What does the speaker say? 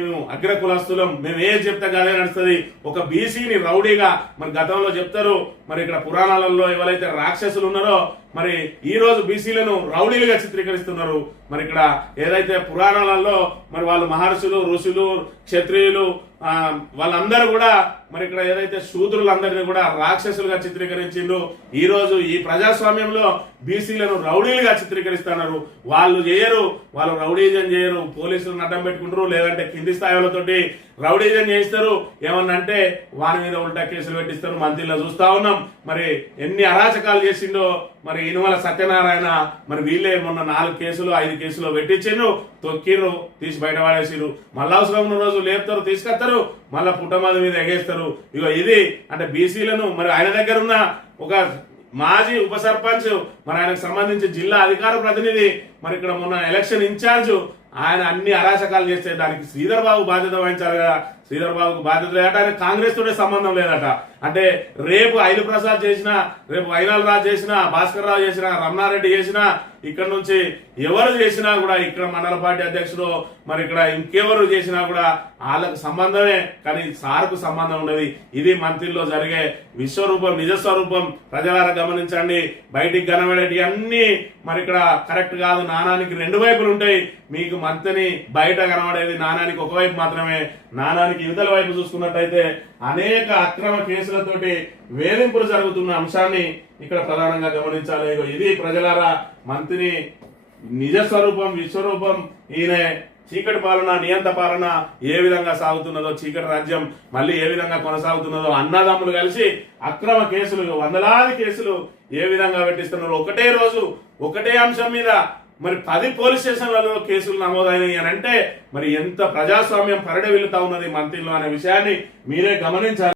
మేము అగ్ర కులస్తులం, మేము ఏ చెప్తే కాదే నడుస్తుంది. ఒక బీసీని రౌడీగా మరి గతంలో చెప్తారు, మరి ఇక్కడ పురాణాలలో ఎవరైతే రాక్షసులు ఉన్నారో మరి ఈ రోజు బీసీలను రౌడీలుగా చిత్రీకరిస్తున్నారు. మరి ఇక్కడ ఏదైతే పురాణాలలో మరి వాళ్ళు మహర్షులు, ఋషులు, క్షత్రియులు వాళ్ళందరూ కూడా మరి ఇక్కడ ఏదైతే శూద్రులందరినీ కూడా రాక్షసులుగా చిత్రీకరించిండ్రు. ఈ రోజు ఈ ప్రజాస్వామ్యంలో బీసీలను రౌడీలుగా చిత్రీకరిస్తున్నారు. వాళ్ళు చేయరు, వాళ్ళు రౌడీజం చేయరు, పోలీసులను అడ్డం పెట్టుకుంటారు, లేదంటే కింది స్థాయిలతోటి రౌడీజం చేయిస్తారు. ఏమన్నంటే వారి మీద ఉల్టా కేసులు పెట్టిస్తారు. మంత్రిలో చూస్తా ఉన్నాం మరి ఎన్ని అరాచకాలు చేసిండో. మరి ఇనుమల సత్యనారాయణ మరి వీళ్ళే మొన్న 4 కేసులు 5 కేసులు పెట్టించిండ్రు, తొక్కిర్రు, తీసి బయట పడేసిరు. మళ్ళా అవసరం ఉన్న రోజు లేపుతారు, తీసుకొస్తారు, మళ్ళా పుట్టమది మీద ఎగేస్తారు. ఇగో ఇది అంటే బీసీలను మరి ఆయన దగ్గర ఉన్న ఒక మాజీ ఉప సర్పంచ్ మరి ఆయనకు సంబంధించి జిల్లా అధికార ప్రతినిధి మరి ఇక్కడ మొన్న ఎలక్షన్ ఇన్ఛార్జ్ ఆయన అన్ని అరాచకాలు చేస్తే దానికి శ్రీధర్ బాబు బాధ్యత వహించాలి కదా. శ్రీధర్ బాబుకు బాధ్యత లేదట, ఆయన కాంగ్రెస్ తోనే సంబంధం లేదట. అంటే రేపు ఐలు ప్రసాద్ చేసినా, రేపు వైనాల్ రాజు చేసినా, భాస్కర్ రావు చేసినా, రమణారెడ్డి చేసినా, ఇక్కడ నుంచి ఎవరు చేసినా కూడా, ఇక్కడ మండల పార్టీ అధ్యక్షుడు మరి ఇక్కడ ఇంకెవరు చేసినా కూడా వాళ్ళకు సంబంధమే, కానీ సార్కు సంబంధం ఉండదు. ఇది మంత్రిలో జరిగే విశ్వరూపం, నిజస్వరూపం. ప్రజలారా గమనించండి. బయటికి కనబడేటి అన్ని మరి ఇక్కడ కరెక్ట్ కాదు. నాణానికి 2 వైపులు ఉంటాయి. మీకు మంత్రిని బయట కనబడేది నాణానికి ఒకవైపు మాత్రమే. నాణానికి యువతల వైపు చూసుకున్నట్టయితే అనేక అక్రమ కేసులతోటి వేధింపులు జరుగుతున్న అంశాన్ని ఇక్కడ ప్రధానంగా గమనించాలి. ఇది ప్రజలారా మంత్రిని నిజ స్వరూపం, విశ్వరూపం. ఈయన చీకటి పాలన, నియంత పాలన ఏ విధంగా సాగుతున్నదో, చీకటి రాజ్యం మళ్ళీ ఏ విధంగా కొనసాగుతున్నదో, అన్నదమ్ములు కలిసి అక్రమ కేసులు, వందలాది కేసులు ఏ విధంగా పెట్టిస్తున్నారో, ఒకటే రోజు ఒకటే అంశం మీద మరి 10 పోలీస్ స్టేషన్లలో కేసులు నమోదైనాయి అని అంటే మరి ఎంత ప్రజాస్వామ్యం పరిడవిల్లుతా ఉన్నది మంత్రిలో అనే విషయాన్ని మీరే గమనించాలి.